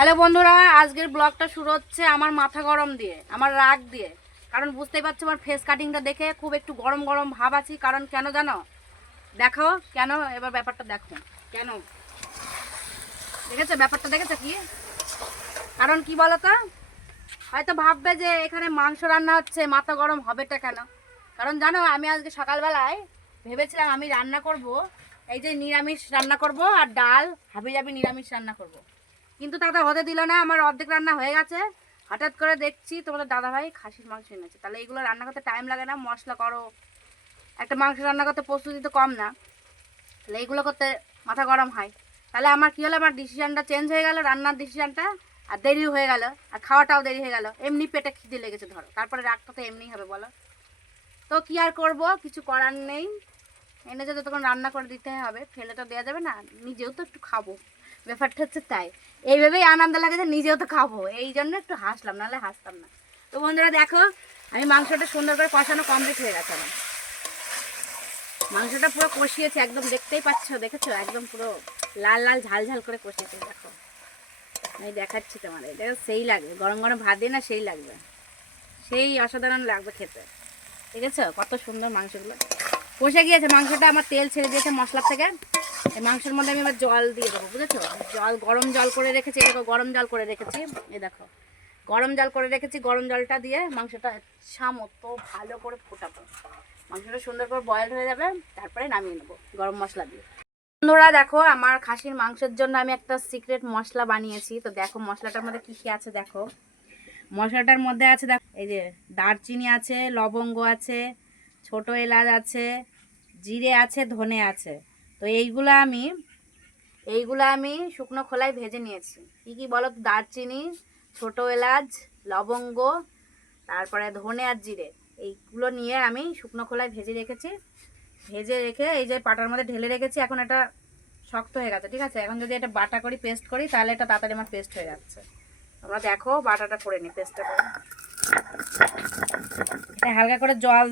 Hello বন্ধুরা, আজকের ব্লগটা শুরু হচ্ছে আমার মাথা গরম দিয়ে, আমার রাগ দিয়ে। কারণ বুঝতেই পারছো আমার ফেস কাটিংটা দেখে খুব একটু গরম গরম ভাব আছি। কারণ কেন জানো? দেখো কেন, এবার ব্যাপারটা দেখো কেন। দেখেছো ব্যাপারটা, দেখেছো কি কারণ? কি বলো তো? হয়তো ভাববে যে এখানে মাংস রান্না হচ্ছে, মাথা গরম হবেটা কেন? কারণ জানো, আমি আজকে সকালবেলায় ভেবেছিলাম আমি রান্না করব, এই যে নিরামিষ রান্না করব, আর ডাল হাবি জাবি নিরামিষ রান্না করব। কিন্তু দাদা হতে দিল না, আমার অর্ধেক রান্না হয়ে গেছে। হঠাৎ করে দেখছি তোমাদের দাদাভাই খাসির মাংস এনেছে। তাহলে এইগুলো রান্না করতে টাইম লাগে না? মশলা করো, একটা মাংস রান্না করতে প্রস্তুতি তো কম না, তাহলে এইগুলো করতে মাথা গরম হয়। তাহলে আমার কী হলো, আমার ডিসিশানটা চেঞ্জ হয়ে গেল, রান্নার ডিসিশানটা। আর দেরি হয়ে গেল, আর খাওয়াটাও দেরি হয়ে গেল। এমনি পেটে খিদে লেগেছে ধরো, তারপরে রাগটা তো এমনিই হবে বলো। তো কী আর করবো, কিছু করার নেই। এনে যদি তখন রান্না করে দিতে হবে, ফেলে তো দেওয়া যাবে না, নিজেও তো একটু খাবো। ব্যাপারটা হচ্ছে তাই, এইভাবেই আনন্দ লাগে যে নিজেও তো খাবো, এই জন্য একটু হাসলাম, নাহলে হাসতাম না। তো বন্ধুরা দেখো, আমি মাংসটা সুন্দর করে কষানো কমপ্লিট হয়ে গেছে আমার। মাংসটা পুরো কষিয়েছি একদম, দেখতেই পাচ্ছ, দেখেছো একদম পুরো লাল লাল ঝাল ঝাল করে কষিয়েছি। দেখো আমি দেখাচ্ছি তোমার, এটা সেই লাগবে গরম গরম ভাত দিয়ে না, সেই লাগবে, সেই অসাধারণ লাগবে খেতে। ঠিক আছে, কত সুন্দর মাংসগুলো কষে গিয়েছে। মাংসটা আমার তেল ছেড়ে দিয়েছে মশলার থেকে। এই মাংসের মধ্যে আমি এবার জল দিয়ে দেবো, বুঝেছো? জল গরম জল করে রেখেছি, দেখো গরম জল করে রেখেছি, এই দেখো গরম জল করে রেখেছি। গরম জলটা দিয়ে মাংসটা সামতো ভালো করে ফোটাবো, মাংসটা সুন্দর করে বয়েল হয়ে যাবে, তারপরে নামিয়ে নেবো গরম মশলা দিয়ে। বন্ধুরা দেখো, আমার খাসির মাংসের জন্য আমি একটা সিক্রেট মশলা বানিয়েছি। তো দেখো মশলাটার মধ্যে কী কী আছে দেখো। মশলাটার মধ্যে আছে দেখো, এই যে দারচিনি আছে, লবঙ্গ আছে, ছোট এলাচ আছে, জিরে আছে, ধনে আছে। তো এইগুলো আমি শুকনো খোলায় ভেজে নিয়েছি। কি কি বলো? দারচিনি, ছোট এলাচ, লবঙ্গ, তারপরে ধনে আর জিরে, এইগুলো নিয়ে আমি শুকনো খোলায় ভেজে রেখেছি। ভেজে রেখে এই যে পাটার মধ্যে ঢেলে রেখেছি। এখন এটা শক্ত হয়ে গেছে, ঠিক আছে? এখন যদি এটা বাটা করি, পেস্ট করি, তাহলে এটা তাড়াতাড়ি আমার পেস্ট হয়ে যাচ্ছে। তোমরা দেখো বাটাটা করে নিই, পেস্টটা করে। এটা হালকা করে জল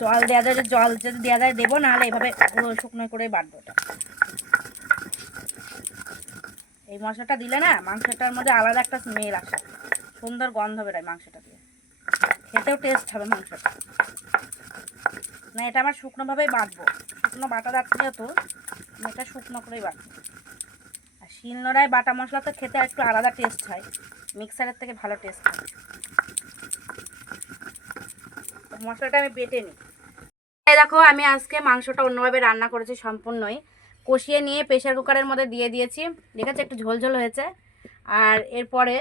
জল দেওয়া যায়, জল যদি দেওয়া যায় দেবো, নাহলে এইভাবে পুরো শুকনো করে বাটবো। এটা এই মশলাটা দিলে না, মাংসটার মধ্যে আলাদা একটা স্মেল আসে, সুন্দর গন্ধ বেরোয় মাংসটা দিয়ে, খেতেও টেস্ট হবে মাংসটা। না, এটা আমার শুকনোভাবেই বাটবো, শুকনো বাটা যাচ্ছে যেহেতু আমি এটা শুকনো করেই বাটবো। আর শিলনোড়ায় বাটা মশলা তো খেতে একটু আলাদা টেস্ট হয়, মিক্সারের থেকে ভালো টেস্ট হয়। মশলাটা আমি বেটে নিই। দেখো আমি আজকে মাংসটা অন্যভাবে রান্না করেছি, সম্পূর্ণই কষিয়ে নিয়ে প্রেশার কুকারের মধ্যে দিয়ে দিয়েছি। ঠিক আছে, একটু ঝোলঝোল হয়েছে। আর এরপরে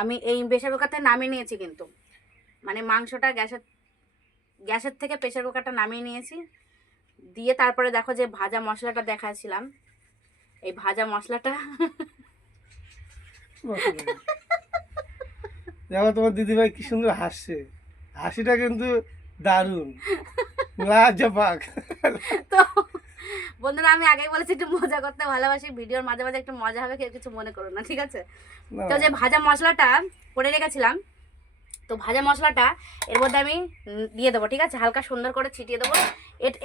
আমি এই প্রেশার কুকারটা নামিয়ে নিয়েছি, কিন্তু মানে মাংসটা গ্যাসের থেকে প্রেশার কুকারটা নামিয়ে নিয়েছি। দিয়ে তারপরে দেখো যে ভাজা মশলাটা দেখাচ্ছিলাম, এই ভাজা মশলাটা দেখো তোমার দিদিভাই কি সুন্দর হাসছে, হাসিটা কিন্তু দারুণ, লাজবাক। তো বন্ধুরা, আমি আগেই বলেছি একটু মজা করতে ভালোবাসি, ভিডিওর মাঝে মাঝে একটু মজা হবে, কেউ কিছু মনে করো না, ঠিক আছে? না, তো যে ভাজা মশলাটা করে রেখেছিলাম, তো ভাজা মশলাটা এর মধ্যে আমি দিয়ে দেবো, ঠিক আছে? হালকা সুন্দর করে ছিটিয়ে দেবো।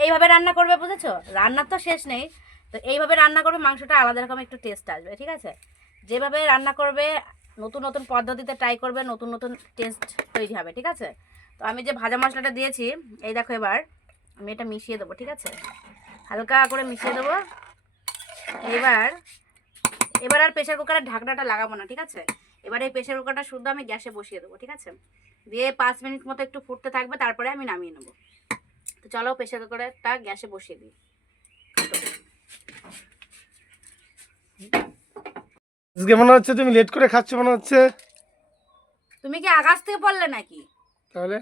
এইভাবে রান্না করবে, বুঝেছো? রান্নার তো শেষ নেই। তো এইভাবে রান্না করবে, মাংসটা আলাদা রকম একটু টেস্ট আসবে, ঠিক আছে? যেভাবে রান্না করবে, নতুন নতুন পদ্ধতিতে ট্রাই করবে, নতুন নতুন টেস্ট তৈরি হবে, ঠিক আছে? তো আমি যে ভাজা মশলাটা দিয়েছি, এই দেখো এবার আমি এটা মিশিয়ে দেবো, ঠিক আছে? হালকা করে মিশিয়ে দেবো। এবার এবার আর প্রেশার কুকারের ঢাকনাটা লাগাবো না, ঠিক আছে? এবার এই প্রেশার কুকারটা শুদ্ধ আমি গ্যাসে বসিয়ে দেবো, ঠিক আছে? দিয়ে 5 মিনিট মতো একটু ফুটতে থাকবে, তারপরে আমি নামিয়ে নেবো। তো চলো প্রেশার কুকারটা গ্যাসে বসিয়ে দিই। আজকে মনে হচ্ছে তুমি লেট করে খাচ্ছ মনে হচ্ছে। তুমি কি আকাশ থেকে পড়লে নাকি? তাহলে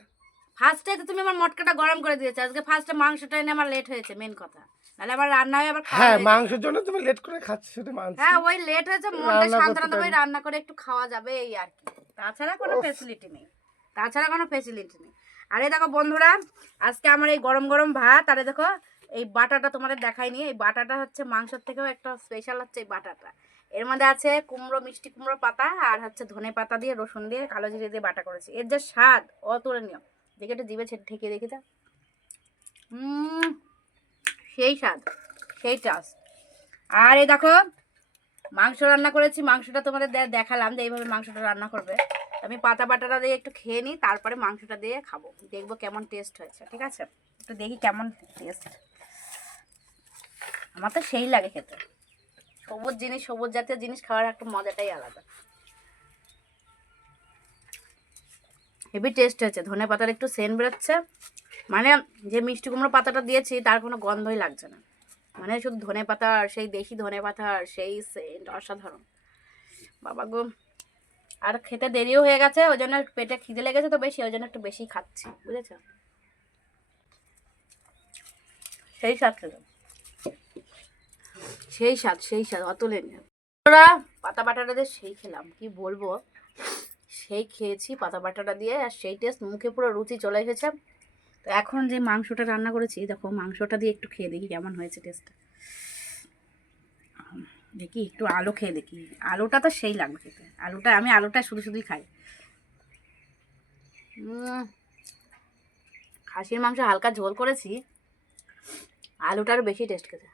ফার্স্টে তো তুমি আমার মটকাটা গরম করে দিয়েছো, আজকে ফার্স্টে মাংসটা এনে আমার লেট হয়েছে, মেন কথা। তাহলে আমার রান্না হয়ে আবার খাওয়া হ্যাঁ, হয়ে যাবে। মাংসের জন্য তুমি লেট করে খাচ্ছ, সেটা মানছি। হ্যাঁ, ওই লেট হয়েছে, মনটা রান্না করতে সান্ত্বনা দেবো, টাইম, রান্না করে একটু খাওয়া যাবে, এই আর কি। তাছাড়া কোনো ফেসিলিটি নেই, তাছাড়া কোনো ফেসিলিটি নেই। আরে দেখো বন্ধুরা, আজকে আমার এই গরম গরম ভাত, আরে দেখো এই বাটাটা তোমাদের দেখাইনি, এই বাটাটা হচ্ছে মাংসের থেকেও একটা স্পেশাল হচ্ছে এই বাটাটা। এর মধ্যে আছে কুমড়ো, মিষ্টি কুমড়ো পাতা, আর হচ্ছে ধনে পাতা দিয়ে, রসুন দিয়ে, কালো জিরে দিয়ে বাটা করেছি। এর যে স্বাদ অতুলনীয়, দেখে একটু জিভে ঠেকে দেখি তা, সেই স্বাদ, সেই টেস্ট। আর এই দেখো মাংস রান্না করেছি, মাংসটা তোমাদের দেখালাম যে এইভাবে মাংসটা রান্না করবে। আমি পাতা বাটাটা দিয়ে একটু খেয়ে নিই, তারপরে মাংসটা দিয়ে খাবো, দেখবো কেমন টেস্ট হয়েছে। ঠিক আছে, একটু দেখি কেমন টেস্ট। আমার তো সেই লাগে খেতে, সবুজ জিনিস, সবুজ জাতীয় জিনিস খাওয়ার একটা মজাটাই আলাদা। হেভি টেস্ট হয়েছে, ধনে পাতার একটু সেন্ট বেরোচ্ছে, মানে যে মিষ্টি কুমড়ো পাতাটা দিয়েছি তার কোনো গন্ধই লাগছে না, মানে শুধু ধনে পাতা, আর সেই দেশি ধনে পাতা, আর সেই সেন্ট, অসাধারণ বাবা গো। আর খেতে দেরিও হয়ে গেছে, ওই জন্য পেটে খিদে লেগেছে তো বেশি, ওই জন্য একটু বেশি খাচ্ছি, বুঝেছ? সেই স্বাদ খেলাম, সেই স্বাদ, সেই স্বাদ অতুলনীয়। ওরা পাতা বাটাটা দিয়ে সেই খেলাম, কি বলবো, সেই খেয়েছি পাতা বাটাটা দিয়ে, আর সেই টেস্ট, মুখে পুরো রুচি চলে এসেছে। তো এখন যে মাংসটা রান্না করেছি, দেখো মাংসটা দিয়ে একটু খেয়ে দেখি কেমন হয়েছে টেস্টটা। দেখি একটু আলু খেয়ে দেখি, আলুটা তো সেই লাগবে খেতে, আলুটা আমি আলুটা শুধু শুধুই খাই। খাসির মাংস হালকা ঝোল করেছি, আলুটারও বেশি টেস্ট খেতে,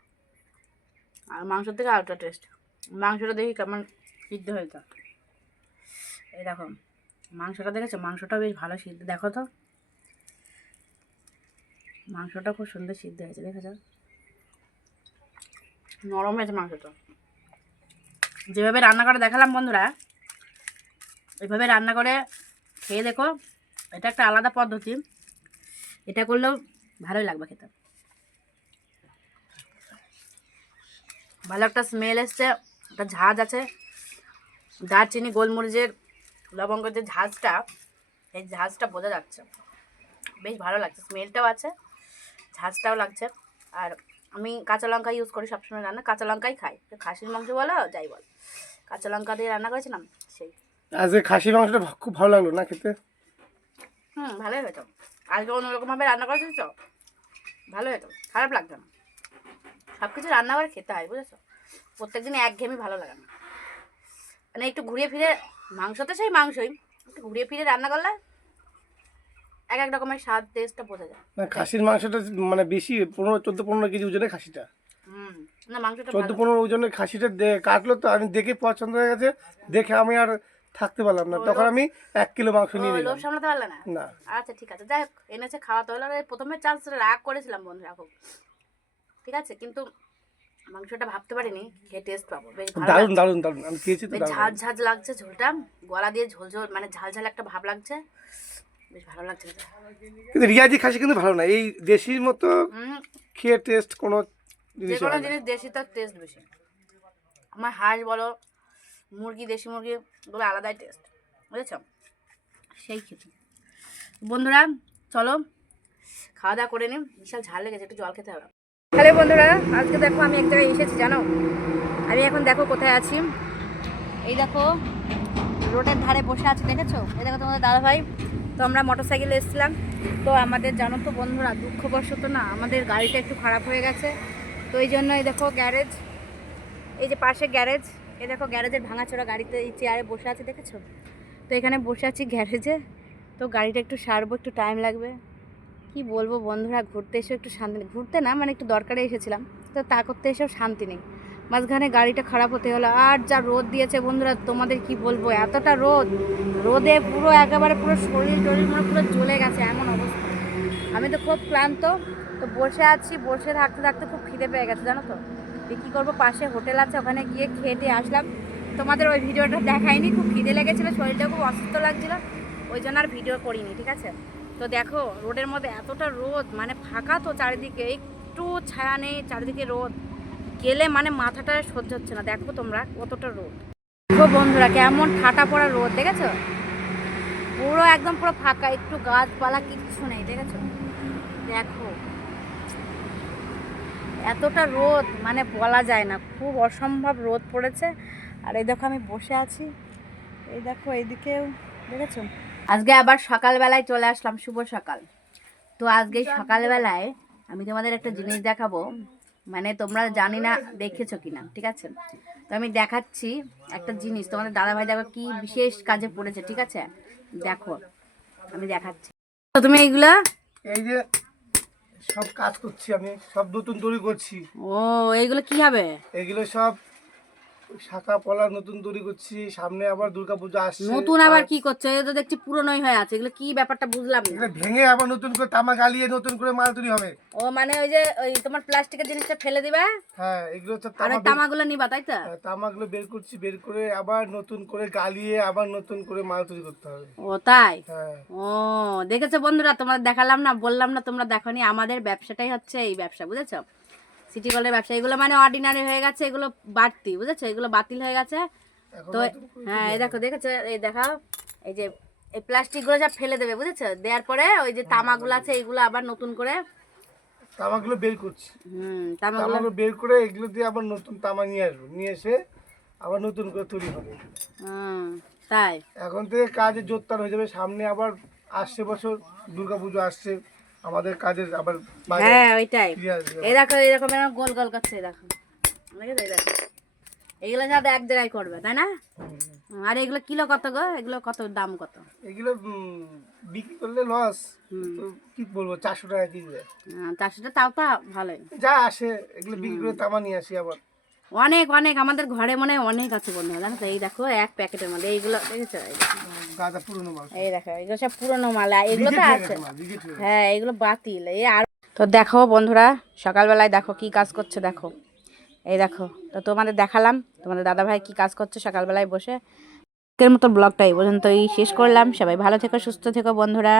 আর মাংসের থেকে আলুটা টেস্ট। মাংসটা দেখি কেমন সিদ্ধ হয়েছে। এই দেখো মাংসটা দেখেছো, মাংসটা বেশ ভালো সিদ্ধ, দেখো তো মাংসটা খুব সুন্দর সিদ্ধ হয়েছে, দেখেছো, নরম হয়েছে মাংসটা। যেভাবে রান্না করে দেখালাম বন্ধুরা, এইভাবে রান্না করে খেয়ে দেখো, এটা একটা আলাদা পদ্ধতি, এটা করলেও ভালোই লাগবে খেতে। ভালো একটা স্মেল এসছে, একটা ঝাঁজ আছে, দারচিনি, গোলমরিচের, লবঙ্গের যে ঝাঁজটা, এই ঝাঁজটা বোঝা যাচ্ছে, বেশ ভালো লাগছে, স্মেলটাও আছে, ঝাঁজটাও লাগছে। আর আমি কাঁচা লঙ্কা ইউজ করি সবসময় রান্না, কাঁচা লঙ্কাই খাই, খাসির মাংস বলো যাই বল, কাঁচা লঙ্কা দিয়ে রান্না করেছিলাম সেই। আজকে খাসি মাংসটা খুব ভালো লাগলো না খেতে? ভালোই হয়েছে, আজকে অন্যরকমভাবে রান্না করেছিস তো, ভালো হতো, খারাপ লাগতো না। সব কিছু রান্না করে খেতে হয়, বুঝেছো, প্রত্যেকদিন একঘেয়েমি ভালো লাগে না, মানে একটু ঘুরিয়ে ফিরে, মাংস তো সেই মাংসই, একটু ঘুরিয়ে ফিরে রান্না করলে এক এক রকমের স্বাদ, টেস্টটা বোঝা যায়। না খাসির মাংসটা মানে বেশি 15 কেজি ওজনের খাসিটা, না মাংসটা 14-15 ওজনের খাসিটা কাটলো তো, আমি দেখে পছন্দ হয়ে গেছে, দেখে আমি আর থাকতে পারলাম না, তখন আমি 1 কিলো মাংস নিয়ে লোভ নিলাম। সামলাতে পারলে না? না আচ্ছা ঠিক আছে, যাই হোক, এনেছে খাওয়াতে হলো। আর প্রথমে চান্স রাগ করেছিলাম বন্ধুরা, খুব ঠিক আছে, কিন্তু মাংসটা ভাবতে পারিনি খেয়ে টেস্ট পাবো, বেশ ভালো দারুণ লাগছে। দারুণ দারুণ, আমি খেয়েছি তো, বেশ দারুণ। ঝাঁঝ ঝাঁঝ লাগছে ঝোলটা, গলা দিয়ে ঝোল ঝোল, মানে ঝাল ঝাল একটা ভাব লাগছে, বেশ ভালো লাগছে খেতে। কিন্তু রিয়াজি খাসি কিন্তু ভালো না, এই দেশির মতো হুম, খেয়ে টেস্ট কোনো যে জিনিস কোনো হয় না। জিনিস দেশি তার টেস্ট বেশি। আমার হাঁস বলো, মুরগি, দেশি মুরগি, ওগুলো আলাদাই টেস্ট, বুঝেছ, সেই খেতে। বন্ধুরা চলো খাওয়া দাওয়া করে নিই, বিশাল ঝাল লেগেছে, একটু জল খেতে হবে। হ্যালো বন্ধুরা, আজকে দেখো আমি এক জায়গায় এসেছি জানো, আমি এখন দেখো কোথায় আছি, এই দেখো রোডের ধারে বসে আছি, দেখেছো, এই দেখো তোমাদের দাদাভাই। তো আমরা মোটর সাইকেলে এসেছিলাম, তো আমাদের জানো তো বন্ধুরা, দুঃখবশত না আমাদের গাড়িটা একটু খারাপ হয়ে গেছে, তো এই জন্য এই দেখো গ্যারেজ, এই যে পাশে গ্যারেজ, এই দেখো গ্যারেজের ভাঙাচোরা গাড়িতে এই চেয়ারে বসে আছে, দেখেছো, তো এখানে বসে আছি গ্যারেজে, তো গাড়িটা একটু সারবো, একটু টাইম লাগবে। কি বলবো বন্ধুরা, ঘুরতে এসেও একটু শান্তি নেই, ঘুরতে না মানে একটু দরকারে এসেছিলাম, তো তা করতে এসেও শান্তি নেই, মাঝখানে গাড়িটা খারাপ হতে হলো। আর যা রোদ দিয়েছে বন্ধুরা, তোমাদের কি বলবো, এতটা রোদ, রোদে পুরো একেবারে পুরো শরীর টরীর মানে পুরো জ্বলে গেছে এমন অবস্থা। আমি তো খুব ক্লান্ত, তো বসে আছি, বসে থাকতে থাকতে খুব খিদে পেয়ে গেছে জানো তো, কী করবো, পাশে হোটেল আছে, ওখানে গিয়ে খেতে আসলাম। তোমাদের ওই ভিডিওটা দেখাইনি, খুব খিদে লেগেছিলো, শরীরটা খুব অসুস্থ লাগছিলো, ওই জন্য আর ভিডিও করিনি, ঠিক আছে। তো দেখো রোডের মধ্যে এতটা রোদ, মানে ফাঁকা তো চারিদিকে, একটু ছায়া নেই, চারিদিকে রোদ, গেলে মানে মাথাটা সহ্য হচ্ছে না, দেখো তোমরা কতটা রোদ। দেখো বন্ধুরা কেমন ঠাটা পড়া রোদ, দেখেছো, পুরো একদম পুরো ফাঁকা, একটু গাছপালা কিচ্ছু নেই, দেখেছো, দেখো এতটা রোদ মানে বলা যায় না, খুব অসম্ভব রোদ পড়েছে। আর এই দেখো আমি বসে আছি, এই দেখো এইদিকেও, দেখেছো। আজকে আবার সকালবেলায় চলে আসলাম, শুভ সকাল। তো আজকে সকালবেলায় আমি তোমাদের একটা জিনিস দেখাবো, মানে তোমরা জানি না দেখেছো কিনা, ঠিক আছে, তো আমি দেখাচ্ছি একটা জিনিস, তোমাদের দাদাভাই দেখো কি বিশেষ কাজে পড়েছে, ঠিক আছে, দেখো আমি দেখাচ্ছি। তো তুমি এইগুলা, এই যে সব কাজ করছি, আমি সব নতুন তৈরি করছি। ও এইগুলো কি হবে? এগুলো সব শাখা পলা নতুন তৈরি করছি, সামনে আবার দুর্গাপূজা আসছে। নতুন আবার কি করছো? এই তো দেখছি পুরনোই হয়ে আছে, এগুলো কি ব্যাপারটা বুঝলাম না। এগুলো ভেঙে আবার নতুন করে তামা গালিয়ে নতুন করে মাল তৈরি হবে। ও মানে ওই যে ওই তোমার প্লাস্টিকের জিনিসটা ফেলে দিবা হ্যাঁ, এগুলো তো আর ওই তামাগুলো নিবা, তাই তো? তামাগুলো বের করছি, বের করে আবার নতুন করে গালিয়ে আবার নতুন করে মাল তৈরি করতে হবে। ও তাই? হ্যাঁ, ও দেখেছো বন্ধুরা, তোমরা দেখালাম না, বললাম না তোমরা দেখোনি, আমাদের ব্যবসাটাই হচ্ছে এই ব্যবসা, বুঝেছো? সিটি গোল্ডের ব্যবসা। এগুলো মানে অর্ডিনারি হয়ে গেছে, এগুলো বাড়তি, বুঝেছো? এগুলো বাতিল হয়ে গেছে। এখন তো নতুন করে হ্যাঁ, এই দেখো, দেখেছো? এই দেখাও, এই যে এই প্লাস্টিকগুলো সব ফেলে দেবে, বুঝেছো? দেওয়ার পরে ওই যে তামাগুলো আছে এইগুলো আবার নতুন করে তামাগুলো বের করছি, তামাগুলো তামাগুলো বের করে এগুলো দিয়ে আবার নতুন তামা নিয়ে আসবো, নিয়ে এসে আবার নতুন করে তৈরি হবে। তাই। এখন থেকে কাজে জোরদার হয়ে যাবে। সামনে আবার আসছে বছর দুর্গাপুজো আসছে, আমাদের কাজের আবার বাজার হ্যাঁ ওইটাই। ফিরে আসবে। এই দেখো এইরকম এরকম গোল গোল করছে, এই দেখো, দেখেছো? এই দেখো, এগুলো সাথে এক জায়গায় করবে, তাই না? আর এগুলো কিলো কত গো? এগুলো কত দাম কত? এগুলো বিক্রি করলে লস, কি বলবো, 400 টাকা কেজি দেয়। 400টা, তাও তো ভালোই। যা আসে এগুলো বিক্রি করে তামা নিয়ে আসি আবার। অনেক অনেক আমাদের ঘরে মনে হয় অনেক আছে বন্ধু, জানো তো? এই দেখো এক প্যাকেটের মধ্যে এইগুলো, দেখেছো? এই দেখো, গাদা পুরনো মাল, এই দেখো, এগুলো সব পুরোনো মাল, আর এগুলো তো আছে। বিক্রি হয়ে গেছে। হ্যাঁ, এগুলো বাতিল। এই আর তো দেখো বন্ধুরা, সকালবেলায় দেখো কি কাজ করছে, দেখো, এই দেখো। তো তোমাদের দেখালাম তোমাদের দাদা ভাই কি কাজ করছে সকালবেলায় বসে। আজকের মতো ব্লগটা এই পর্যন্তই শেষ করলাম। সবাই ভালো থেকো, সুস্থ থেকো বন্ধুরা।